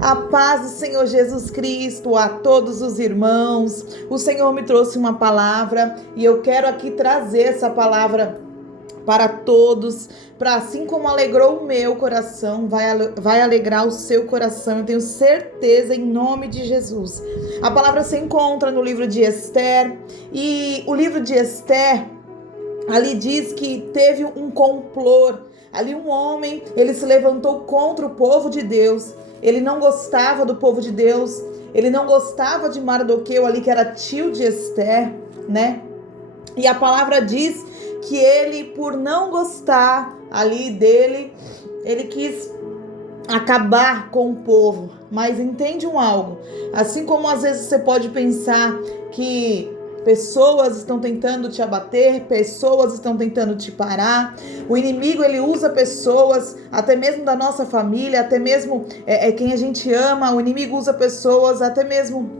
A paz do Senhor Jesus Cristo a todos os irmãos. O Senhor me trouxe uma palavra e eu quero aqui trazer essa palavra para todos, para assim como alegrou o meu coração, vai alegrar o seu coração, eu tenho certeza, em nome de Jesus. A palavra se encontra no livro de Esther, e o livro de Esther, ali diz que teve um complô, ali um homem, ele se levantou contra o povo de Deus, ele não gostava do povo de Deus, ele não gostava de Mardoqueu ali, que era tio de Esther, né? E a palavra diz que ele, por não gostar ali dele, ele quis acabar com o povo. Mas entende algo, assim como às vezes você pode pensar que pessoas estão tentando te abater, pessoas estão tentando te parar, o inimigo ele usa pessoas, até mesmo da nossa família, até mesmo quem a gente ama, o inimigo usa pessoas, até mesmo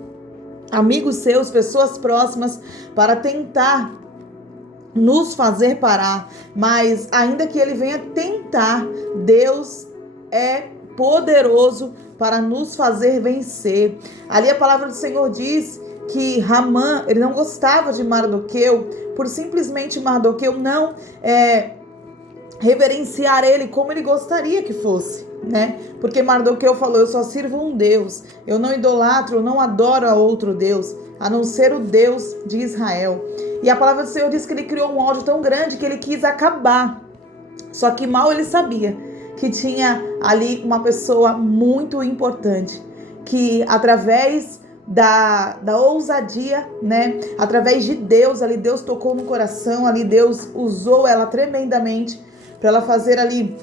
amigos seus, pessoas próximas, para tentar nos fazer parar, mas ainda que ele venha tentar, Deus é poderoso para nos fazer vencer. Ali a palavra do Senhor diz que Ramã, ele não gostava de Mardoqueu, por simplesmente Mardoqueu não reverenciar ele como ele gostaria que fosse, né? Porque Mardoqueu falou: eu só sirvo um Deus, eu não idolatro, eu não adoro a outro Deus, a não ser o Deus de Israel. E a palavra do Senhor diz que ele criou um ódio tão grande que ele quis acabar. Só que mal ele sabia que tinha ali uma pessoa muito importante, que através da ousadia, né? Através de Deus, ali Deus tocou no coração, ali Deus usou ela tremendamente para ela fazer ali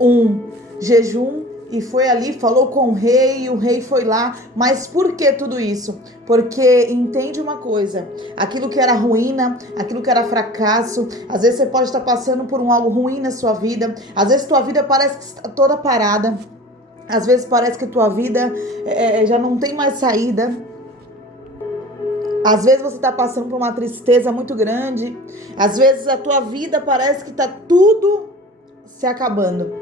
um jejum, e foi ali, falou com o rei, e o rei foi lá. Mas por que tudo isso? Porque entende uma coisa, aquilo que era ruína, aquilo que era fracasso, às vezes você pode estar passando por algo ruim na sua vida, às vezes tua vida parece que está toda parada, às vezes parece que tua vida já não tem mais saída. Às vezes você está passando por uma tristeza muito grande, às vezes a tua vida parece que está tudo se acabando.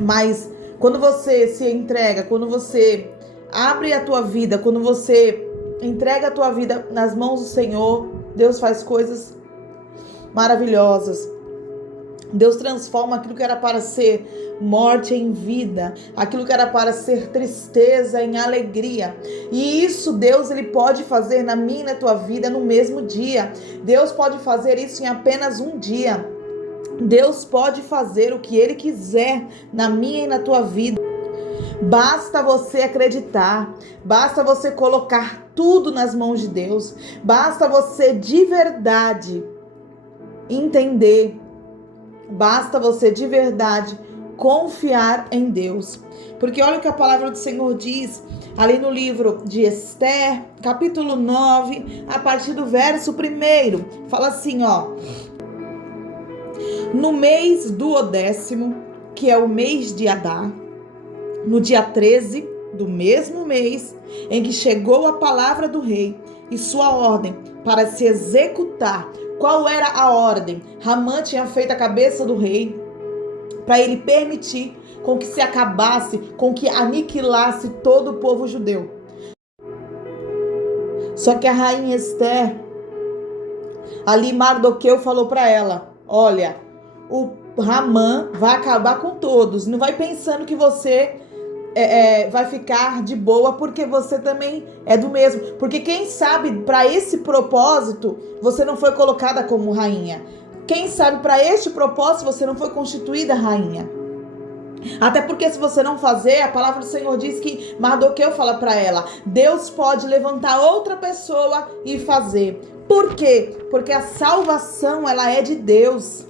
Mas quando você se entrega, quando você abre a tua vida, quando você entrega a tua vida nas mãos do Senhor, Deus faz coisas maravilhosas. Deus transforma aquilo que era para ser morte em vida, aquilo que era para ser tristeza em alegria. E isso Deus ele pode fazer na minha e na tua vida no mesmo dia. Deus pode fazer isso em apenas um dia. Deus pode fazer o que Ele quiser na minha e na tua vida. Basta você acreditar, basta você colocar tudo nas mãos de Deus, basta você de verdade entender, basta você de verdade confiar em Deus. Porque olha o que a palavra do Senhor diz ali no livro de Esther, capítulo 9, a partir do verso 1, fala assim, ó: no mês do 10º, que é o mês de Adar, no dia 13 do mesmo mês, em que chegou a palavra do rei e sua ordem para se executar. Qual era a ordem? Ramã tinha feito a cabeça do rei para ele permitir com que se acabasse, com que aniquilasse todo o povo judeu. Só que a rainha Esther, ali Mardoqueu falou para ela: olha, o Ramã vai acabar com todos. Não vai pensando que você vai ficar de boa, porque você também é do mesmo. Porque quem sabe para esse propósito você não foi colocada como rainha. Quem sabe para este propósito você não foi constituída rainha. Até porque se você não fazer, a palavra do Senhor diz que Mardoqueu fala para ela: Deus pode levantar outra pessoa e fazer. Por quê? Porque a salvação ela é de Deus.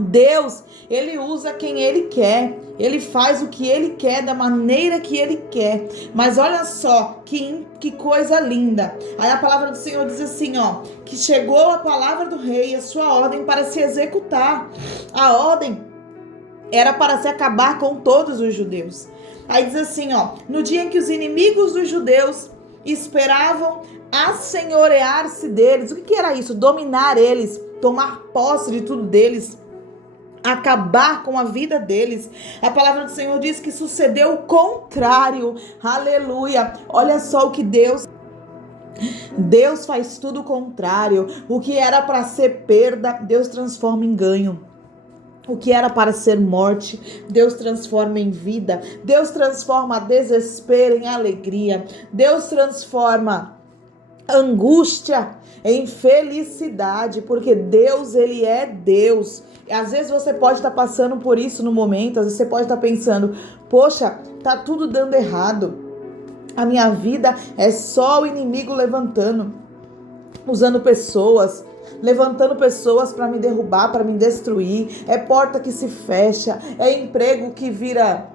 Deus, ele usa quem ele quer, ele faz o que ele quer, da maneira que ele quer. Mas olha só, que coisa linda. Aí a palavra do Senhor diz assim, ó: que chegou a palavra do rei, a sua ordem para se executar. A ordem era para se acabar com todos os judeus. Aí diz assim, ó: no dia em que os inimigos dos judeus esperavam assenhorear-se deles. O que era isso? Dominar eles, tomar posse de tudo deles. acabar com a vida deles. A palavra do Senhor diz que sucedeu o contrário. Aleluia. Olha só o que Deus faz tudo o contrário. O que era para ser perda, Deus transforma em ganho. O que era para ser morte, Deus transforma em vida. Deus transforma desespero em alegria. Deus transforma angústia em felicidade, porque Deus, Ele é Deus. E às vezes você pode estar passando por isso no momento, às vezes você pode estar pensando, poxa, tá tudo dando errado. A minha vida é só o inimigo levantando, usando pessoas, levantando pessoas para me derrubar, para me destruir. É porta que se fecha, é emprego que vira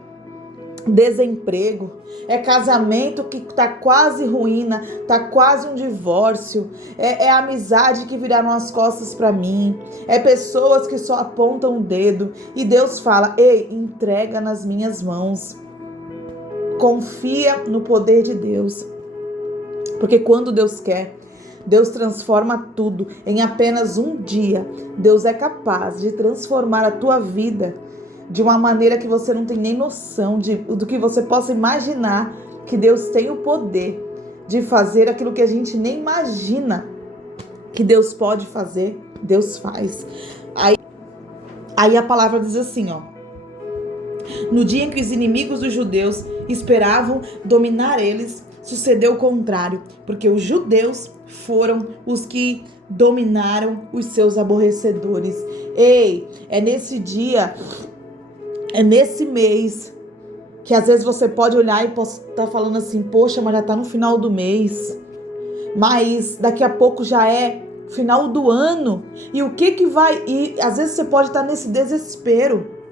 desemprego, é casamento que tá quase ruína, tá quase um divórcio, é amizade que viraram as costas para mim, é pessoas que só apontam o dedo. E Deus fala, ei, entrega nas minhas mãos, confia no poder de Deus, porque quando Deus quer, Deus transforma tudo. Em apenas um dia, Deus é capaz de transformar a tua vida de uma maneira que você não tem nem noção do que você possa imaginar. Que Deus tem o poder de fazer aquilo que a gente nem imagina que Deus pode fazer, Deus faz. Aí a palavra diz assim, ó: no dia em que os inimigos dos judeus esperavam dominar eles, sucedeu o contrário, porque os judeus foram os que dominaram os seus aborrecedores. Ei, é nesse dia, é nesse mês, que às vezes você pode olhar e estar falando assim, poxa, mas já está no final do mês, mas daqui a pouco já é final do ano, e o que vai... E às vezes você pode estar nesse desespero,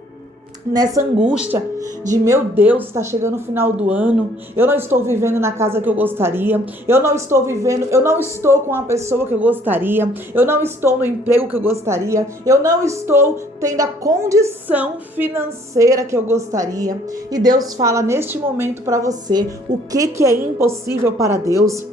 nessa angústia de, meu Deus, está chegando o final do ano, eu não estou vivendo na casa que eu gostaria, eu não estou com a pessoa que eu gostaria, eu não estou no emprego que eu gostaria, eu não estou tendo a condição financeira que eu gostaria. E Deus fala neste momento para você, o que é impossível para Deus?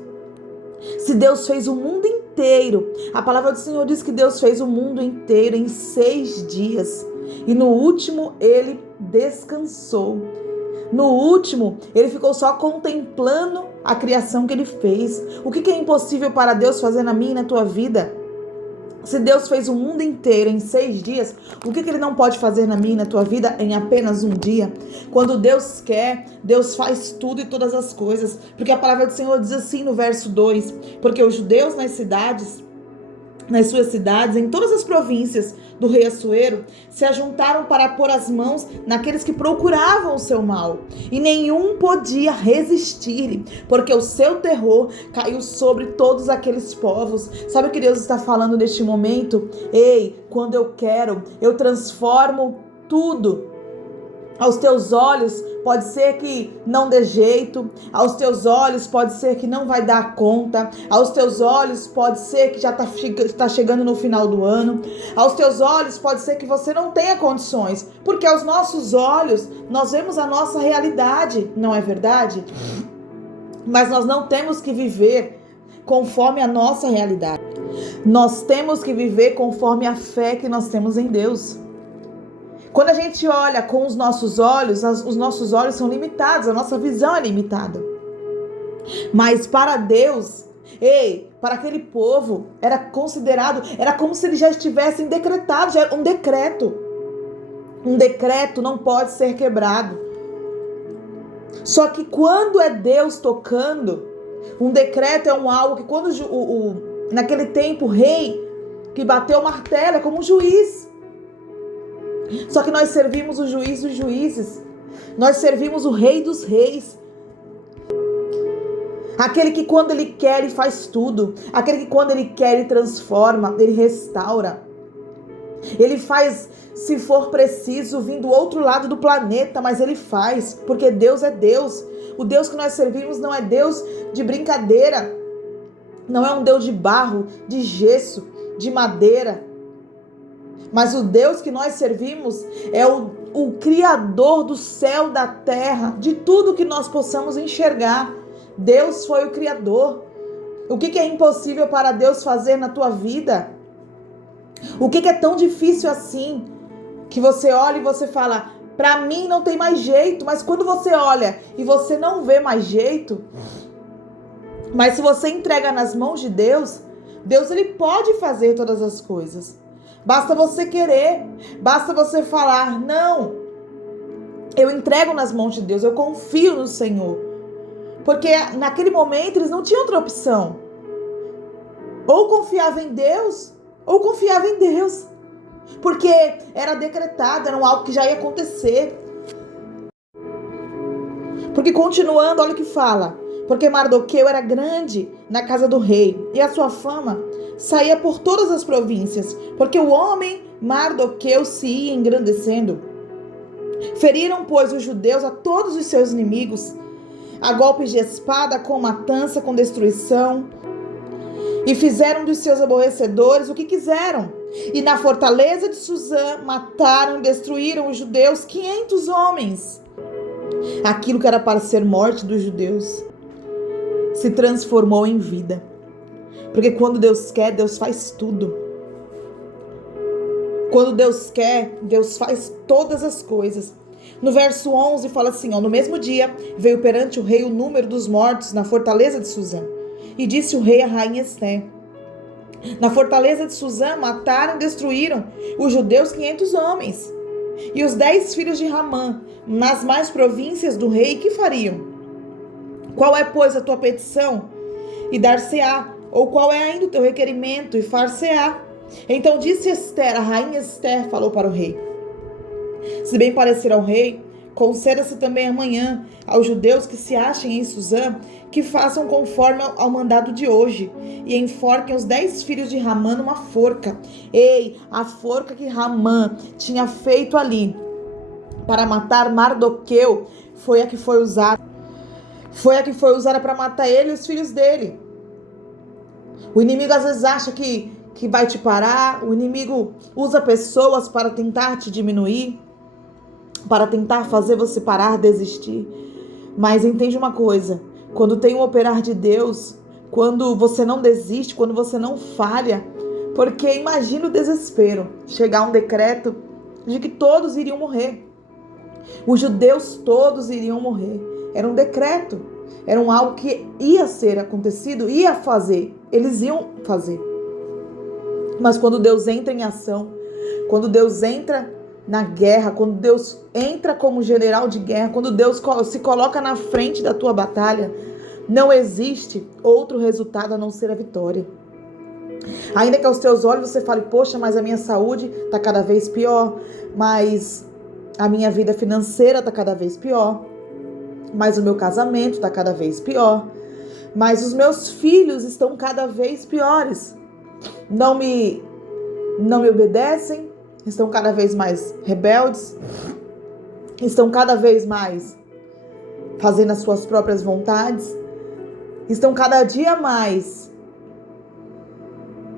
Se Deus fez o mundo inteiro, a palavra do Senhor diz que Deus fez o mundo inteiro em 6 dias. E no último ele descansou. No último ele ficou só contemplando a criação que ele fez. O que é impossível para Deus fazer na minha e na tua vida? Se Deus fez o mundo inteiro em 6 dias, o que ele não pode fazer na minha e na tua vida em apenas um dia? Quando Deus quer, Deus faz tudo e todas as coisas. Porque a palavra do Senhor diz assim no verso 2: porque os judeus nas suas cidades, em todas as províncias do rei Assuero, se ajuntaram para pôr as mãos naqueles que procuravam o seu mal, e nenhum podia resistir, porque o seu terror caiu sobre todos aqueles povos. Sabe o que Deus está falando neste momento? Ei, quando eu quero, eu transformo tudo. Aos teus olhos pode ser que não dê jeito, aos teus olhos pode ser que não vai dar conta, aos teus olhos pode ser que já está chegando no final do ano, aos teus olhos pode ser que você não tenha condições, porque aos nossos olhos nós vemos a nossa realidade, não é verdade? Mas nós não temos que viver conforme a nossa realidade, nós temos que viver conforme a fé que nós temos em Deus. Quando a gente olha com os nossos olhos são limitados, a nossa visão é limitada. Mas para Deus, para aquele povo, era como se eles já estivessem decretado, já era um decreto. Um decreto não pode ser quebrado. Só que quando é Deus tocando, um decreto é algo que quando naquele tempo o rei que bateu o martelo é como um juiz. Só que nós servimos o juiz dos juízes. Nós servimos o rei dos reis. Aquele que quando ele quer, ele faz tudo. Aquele que quando ele quer, ele transforma, ele restaura. Ele faz, se for preciso, vir do outro lado do planeta, mas ele faz, porque Deus é Deus. O Deus que nós servimos não é Deus de brincadeira. Não é um Deus de barro, de gesso, de madeira. Mas o Deus que nós servimos é o Criador do céu, da terra, de tudo que nós possamos enxergar. Deus foi o Criador. O que é impossível para Deus fazer na tua vida? O que é tão difícil assim? Que você olha e você fala, para mim não tem mais jeito, mas quando você olha e você não vê mais jeito, mas se você entrega nas mãos de Deus, Deus ele pode fazer todas as coisas. Basta você querer, basta você falar, não, eu entrego nas mãos de Deus, eu confio no Senhor. Porque naquele momento eles não tinham outra opção. Ou confiava em Deus, ou confiava em Deus. Porque era decretado, era algo que já ia acontecer. Porque continuando, olha o que fala. Porque Mardoqueu era grande na casa do rei, e a sua fama saía por todas as províncias, porque o homem Mardoqueu se ia engrandecendo. Feriram, pois, os judeus a todos os seus inimigos, a golpes de espada, com matança, com destruição, e fizeram dos seus aborrecedores o que quiseram. E na fortaleza de Suzã mataram e destruíram os judeus 500 homens. Aquilo que era para ser morte dos judeus se transformou em vida. Porque quando Deus quer, Deus faz tudo. Quando Deus quer, Deus faz todas as coisas. No verso 11 fala assim, no mesmo dia veio perante o rei o número dos mortos na fortaleza de Suzã. E disse o rei à rainha Esté, na fortaleza de Suzã mataram e destruíram os judeus 500 homens. E os 10 filhos de Ramã, nas mais províncias do rei, que fariam? Qual é, pois, a tua petição? E dar-se-á. Ou qual é ainda o teu requerimento? E far-se-á. Então disse Esther, a rainha Esther falou para o rei, se bem parecer ao rei, conceda-se também amanhã aos judeus que se achem em Suzã, que façam conforme ao mandado de hoje, e enforquem os 10 filhos de Ramã numa forca. Ei, a forca que Ramã tinha feito ali para matar Mardoqueu foi a que foi usada. Foi a que foi usada para matar ele e os filhos dele. O inimigo às vezes acha que vai te parar, o inimigo usa pessoas para tentar te diminuir, para tentar fazer você parar, desistir. Mas entende uma coisa, quando tem um operar de Deus, quando você não desiste, quando você não falha, porque imagina o desespero, chegar um decreto de que todos iriam morrer. Os judeus todos iriam morrer. Era um decreto, era algo que ia ser acontecido, ia fazer, eles iam fazer. Mas quando Deus entra em ação, quando Deus entra na guerra, quando Deus entra como general de guerra, quando Deus se coloca na frente da tua batalha, não existe outro resultado a não ser a vitória. Ainda que aos teus olhos você fale, poxa, mas a minha saúde está cada vez pior, mas a minha vida financeira está cada vez pior, mas o meu casamento está cada vez pior, mas os meus filhos estão cada vez piores, não me obedecem, estão cada vez mais rebeldes, estão cada vez mais fazendo as suas próprias vontades, estão cada dia mais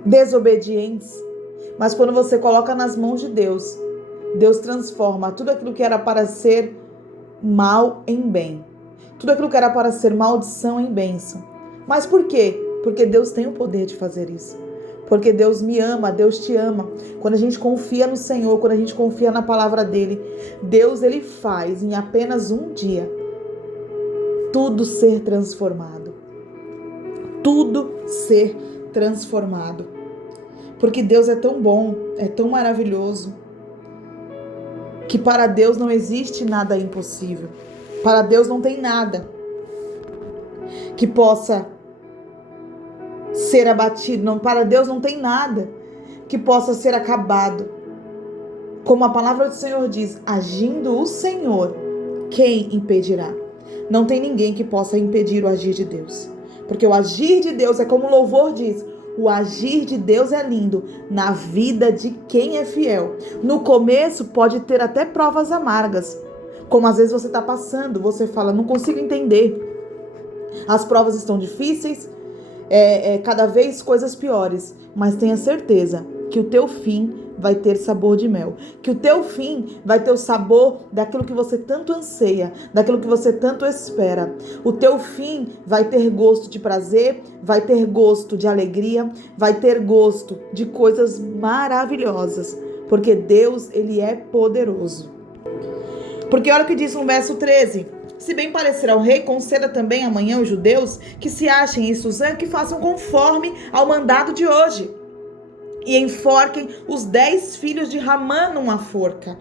desobedientes. Mas quando você coloca nas mãos de Deus, Deus transforma tudo aquilo que era para ser mal em bem, tudo aquilo que era para ser maldição em bênção. Mas por quê? Porque Deus tem o poder de fazer isso. Porque Deus me ama, Deus te ama. Quando a gente confia no Senhor, quando a gente confia na palavra dele, Deus ele faz em apenas um dia tudo ser transformado. Tudo ser transformado. Porque Deus é tão bom, é tão maravilhoso, que para Deus não existe nada impossível. Para Deus não tem nada que possa ser abatido. Não, para Deus não tem nada que possa ser acabado. Como a palavra do Senhor diz, agindo o Senhor, quem impedirá? Não tem ninguém que possa impedir o agir de Deus. Porque o agir de Deus é como o louvor diz, o agir de Deus é lindo na vida de quem é fiel. No começo pode ter até provas amargas, como às vezes você está passando, você fala, não consigo entender. As provas estão difíceis, cada vez coisas piores, mas tenha certeza que o teu fim vai ter sabor de mel, que o teu fim vai ter o sabor daquilo que você tanto anseia, daquilo que você tanto espera. O teu fim vai ter gosto de prazer, vai ter gosto de alegria, vai ter gosto de coisas maravilhosas, porque Deus, ele é poderoso. Porque olha o que diz no verso 13: se bem parecer ao rei, conceda também amanhã aos judeus que se achem em Suzã, que façam conforme ao mandado de hoje, e enforquem os 10 filhos de Ramã numa forca.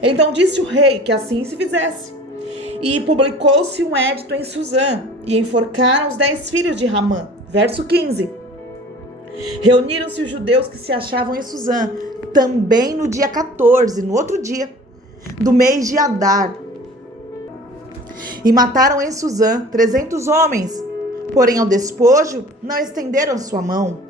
Então disse o rei que assim se fizesse. E publicou-se um édito em Suzã, e enforcaram os 10 filhos de Ramã. Verso 15. Reuniram-se os judeus que se achavam em Suzã, também no dia 14, no outro dia, do mês de Adar. E mataram em Suzã 300 homens, porém ao despojo não estenderam sua mão.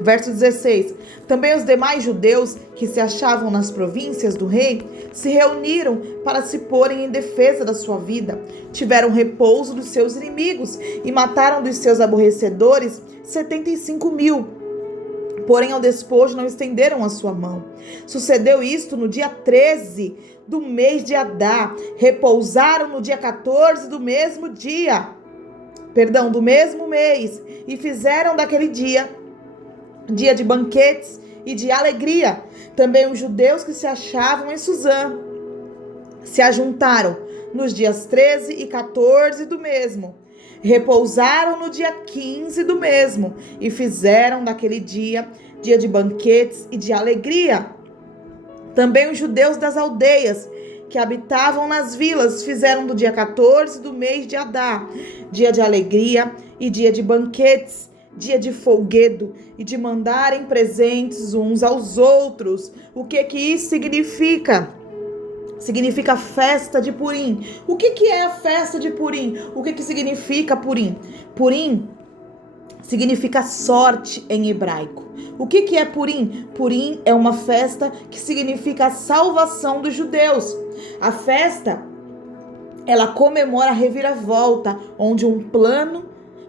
Verso 16. Também os demais judeus que se achavam nas províncias do rei se reuniram para se porem em defesa da sua vida. Tiveram repouso dos seus inimigos e mataram dos seus aborrecedores 75.000. Porém ao despojo não estenderam a sua mão. Sucedeu isto no dia 13 do mês de Adar. Repousaram no dia 14 do mesmo mês, e fizeram daquele dia de banquetes e de alegria. Também os judeus que se achavam em Suzã se ajuntaram nos dias 13 e 14 do mesmo. Repousaram no dia 15 do mesmo e fizeram daquele dia de banquetes e de alegria. Também os judeus das aldeias que habitavam nas vilas fizeram do dia 14 do mês de Adar dia de alegria e dia de banquetes, dia de folguedo e de mandarem presentes uns aos outros. O que isso significa? Significa festa de Purim. O que é a festa de Purim? O que significa Purim? Purim significa sorte em hebraico. O que é Purim? Purim é uma festa que significa a salvação dos judeus. A festa, ela comemora a reviravolta, onde um plano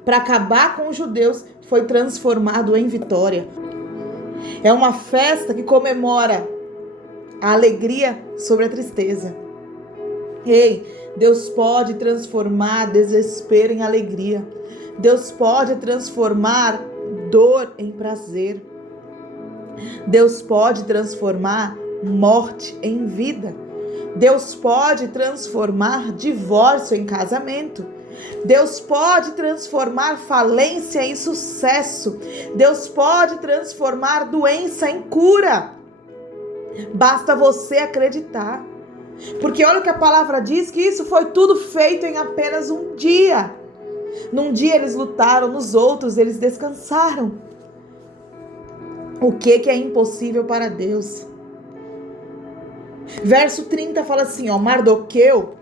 para acabar com os judeus foi transformado em vitória. É uma festa que comemora a alegria sobre a tristeza. Ei, Deus pode transformar desespero em alegria. Deus pode transformar dor em prazer. Deus pode transformar morte em vida. Deus pode transformar divórcio em casamento. Deus pode transformar falência em sucesso. Deus pode transformar doença em cura. Basta você acreditar. Porque olha o que a palavra diz, que isso foi tudo feito em apenas um dia. Num dia eles lutaram, nos outros eles descansaram. O que é impossível para Deus? Verso 30 fala assim, Mardoqueu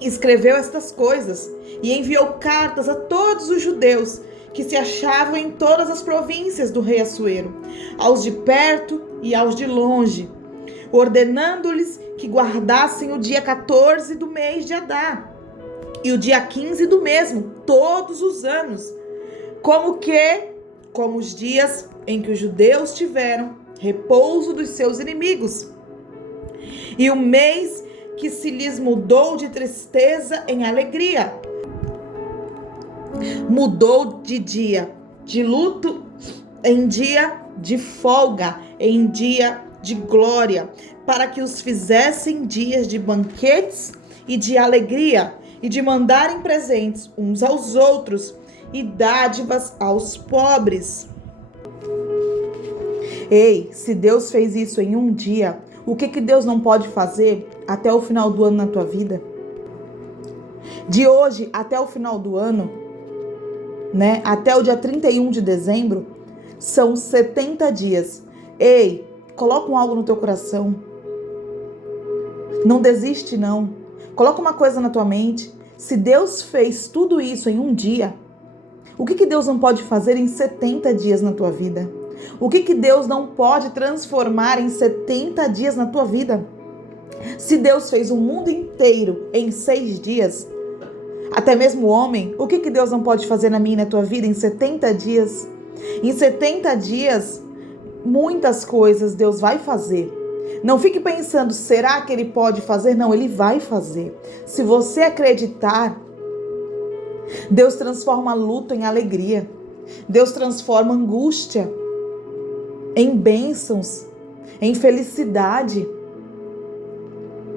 escreveu estas coisas e enviou cartas a todos os judeus que se achavam em todas as províncias do rei Assuero, aos de perto e aos de longe, ordenando-lhes que guardassem o dia 14 do mês de Adar e o dia 15 do mesmo, todos os anos, como os dias em que os judeus tiveram repouso dos seus inimigos, e o mês que se lhes mudou de tristeza em alegria. Mudou de dia de luto em dia de folga, em dia de glória, para que os fizessem dias de banquetes e de alegria, e de mandarem presentes uns aos outros e dádivas aos pobres. Ei, se Deus fez isso em um dia, o que Deus não pode fazer até o final do ano na tua vida? De hoje até o final do ano, né? Até o dia 31 de dezembro, são 70 dias. Ei, coloca algo no teu coração. Não desiste, não. Coloca uma coisa na tua mente. Se Deus fez tudo isso em um dia, o que Deus não pode fazer em 70 dias na tua vida? O que Deus não pode transformar em 70 dias na tua vida? Se Deus fez o mundo inteiro em 6 dias, até mesmo o homem, o que Deus não pode fazer na minha e na tua vida em 70 dias? Em 70 dias, muitas coisas Deus vai fazer. Não fique pensando, será que Ele pode fazer? Não, Ele vai fazer. Se você acreditar, Deus transforma luto em alegria. Deus transforma angústia em bênçãos. em felicidade.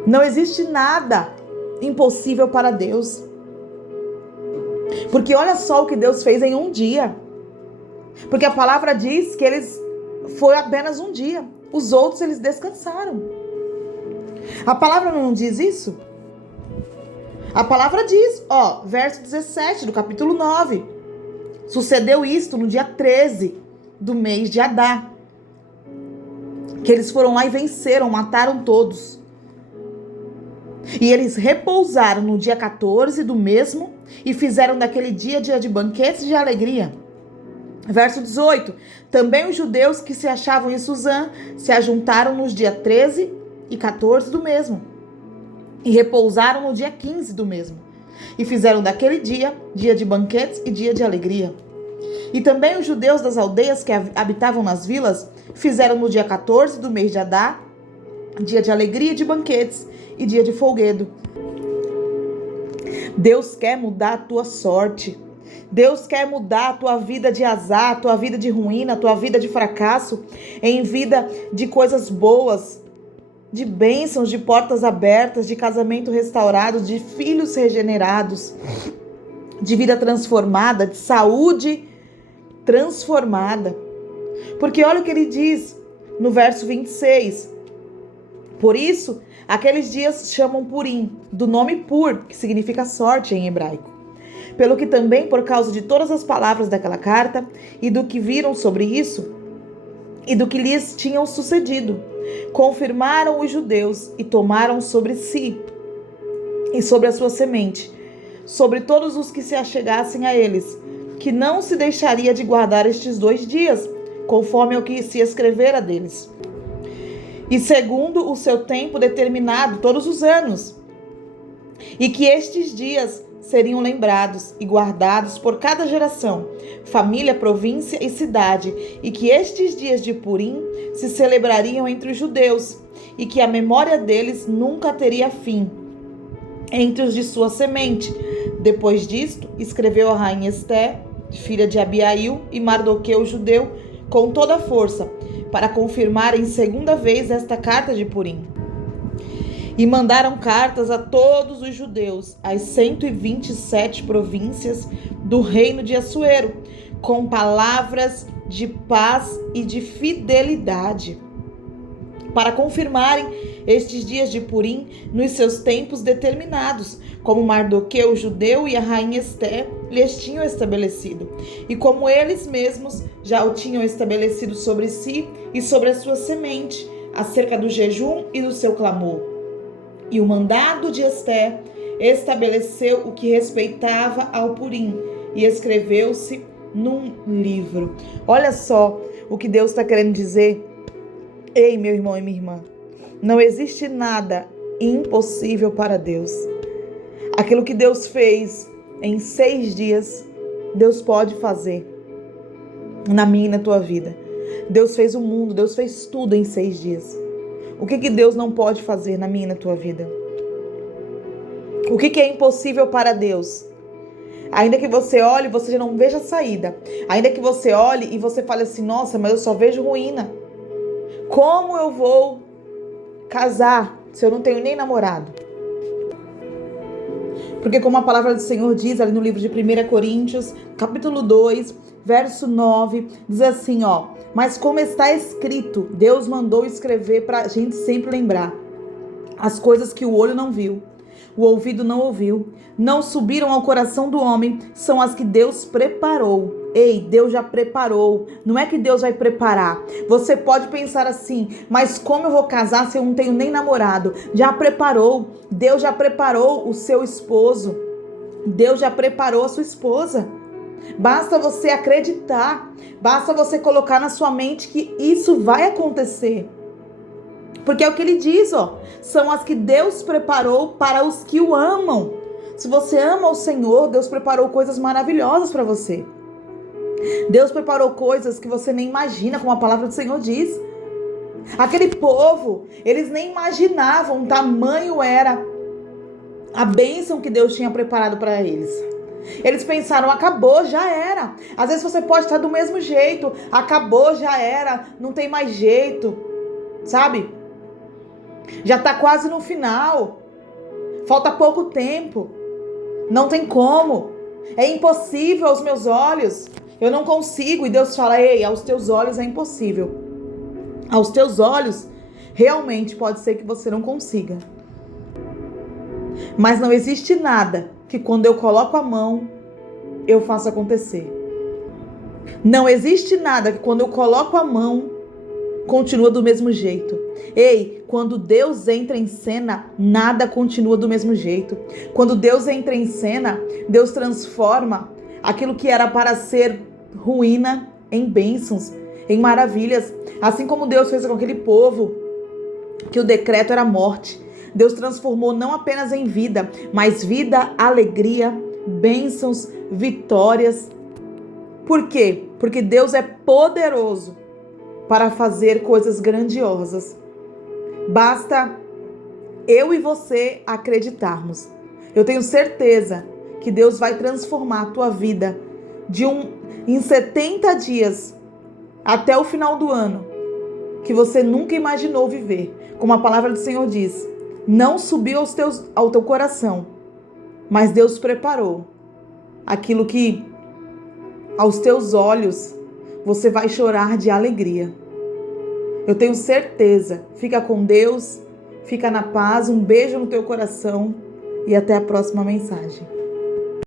Não existe nada impossível para Deus. Porque olha só o que Deus fez em um dia. Porque a palavra diz que foi apenas um dia. Os outros eles descansaram. A palavra não diz isso? A palavra diz, verso 17 do capítulo 9. Sucedeu isto no dia 13 do mês de Adar. Que eles foram lá e venceram, mataram todos. E eles repousaram no dia 14 do mesmo e fizeram daquele dia de banquetes e de alegria. Verso 18. Também os judeus que se achavam em Suzã se ajuntaram nos dias 13 e 14 do mesmo. E repousaram no dia 15 do mesmo. E fizeram daquele dia de banquetes e dia de alegria. E também os judeus das aldeias que habitavam nas vilas fizeram no dia 14 do mês de Adar, dia de alegria e de banquetes e dia de folguedo. Deus quer mudar a tua sorte. Deus quer mudar a tua vida de azar, a tua vida de ruína, a tua vida de fracasso, em vida de coisas boas, de bênçãos, de portas abertas, de casamento restaurado, de filhos regenerados, de vida transformada, de saúde transformada. Porque olha o que ele diz no verso 26. Por isso, aqueles dias chamam Purim, do nome Pur, que significa sorte em hebraico. Pelo que também, por causa de todas as palavras daquela carta, e do que viram sobre isso, e do que lhes tinham sucedido, confirmaram os judeus e tomaram sobre si, e sobre a sua semente, sobre todos os que se achegassem a eles, que não se deixaria de guardar estes 2 dias, conforme o que se escrevera deles. E segundo o seu tempo determinado, todos os anos. E que estes dias seriam lembrados e guardados por cada geração, família, província e cidade, e que estes dias de Purim se celebrariam entre os judeus, e que a memória deles nunca teria fim, entre os de sua semente. Depois disto, escreveu a rainha Esté, filha de Abiail, e Mardoqueu, judeu, com toda a força, para confirmarem segunda vez esta carta de Purim. E mandaram cartas a todos os judeus, às 127 províncias do reino de Assuero, com palavras de paz e de fidelidade, para confirmarem estes dias de Purim nos seus tempos determinados, como Mardoqueu, judeu, e a rainha Esté lhes tinham estabelecido, e como eles mesmos já o tinham estabelecido sobre si e sobre a sua semente, acerca do jejum e do seu clamor. E o mandado de Esté estabeleceu o que respeitava ao Purim, e escreveu-se num livro. Olha só o que Deus está querendo dizer. Ei, meu irmão e minha irmã, não existe nada impossível para Deus. Aquilo que Deus fez em 6 dias, Deus pode fazer na minha e na tua vida. Deus fez o mundo, Deus fez tudo em 6 dias. O que Deus não pode fazer na minha e na tua vida? O que é impossível para Deus? Ainda que você olhe e você já não veja saída. Ainda que você olhe e você fale assim, nossa, mas eu só vejo ruína. Como eu vou casar se eu não tenho nem namorado? Porque como a palavra do Senhor diz ali no livro de 1 Coríntios, capítulo 2, verso 9, diz assim, mas como está escrito, Deus mandou escrever para a gente sempre lembrar. As coisas que o olho não viu, o ouvido não ouviu, não subiram ao coração do homem, são as que Deus preparou. Ei, Deus já preparou. Não é que Deus vai preparar. Você pode pensar assim, mas como eu vou casar se eu não tenho nem namorado? Já preparou. Deus já preparou o seu esposo. Deus já preparou a sua esposa. Basta você acreditar. Basta você colocar na sua mente que isso vai acontecer. Porque é o que ele diz, são as que Deus preparou para os que o amam. Se você ama o Senhor, Deus preparou coisas maravilhosas para você. Deus preparou coisas que você nem imagina, como a palavra do Senhor diz. Aquele povo, eles nem imaginavam o tamanho era a bênção que Deus tinha preparado para eles. Eles pensaram, acabou, já era. Às vezes você pode estar do mesmo jeito, acabou, já era, não tem mais jeito. sabe? Já está quase no final. Falta pouco tempo. Não tem como. É impossível aos meus olhos. Eu não consigo. E Deus fala: ei, aos teus olhos é impossível. Aos teus olhos, realmente pode ser que você não consiga. Mas não existe nada que quando eu coloco a mão, eu faço acontecer. Não existe nada que quando eu coloco a mão, continua do mesmo jeito. Ei, quando Deus entra em cena, nada continua do mesmo jeito. Quando Deus entra em cena, Deus transforma aquilo que era para ser ruína em bênçãos, em maravilhas. Assim como Deus fez com aquele povo, que o decreto era morte. Deus transformou não apenas em vida, mas vida, alegria, bênçãos, vitórias. Por quê? Porque Deus é poderoso para fazer coisas grandiosas. Basta eu e você acreditarmos. Eu tenho certeza que Deus vai transformar a tua vida em 70 dias até o final do ano, que você nunca imaginou viver. Como a palavra do Senhor diz, não subiu ao teu coração, mas Deus preparou aquilo que aos teus olhos você vai chorar de alegria. Eu tenho certeza. Fica com Deus, fica na paz, um beijo no teu coração e até a próxima mensagem.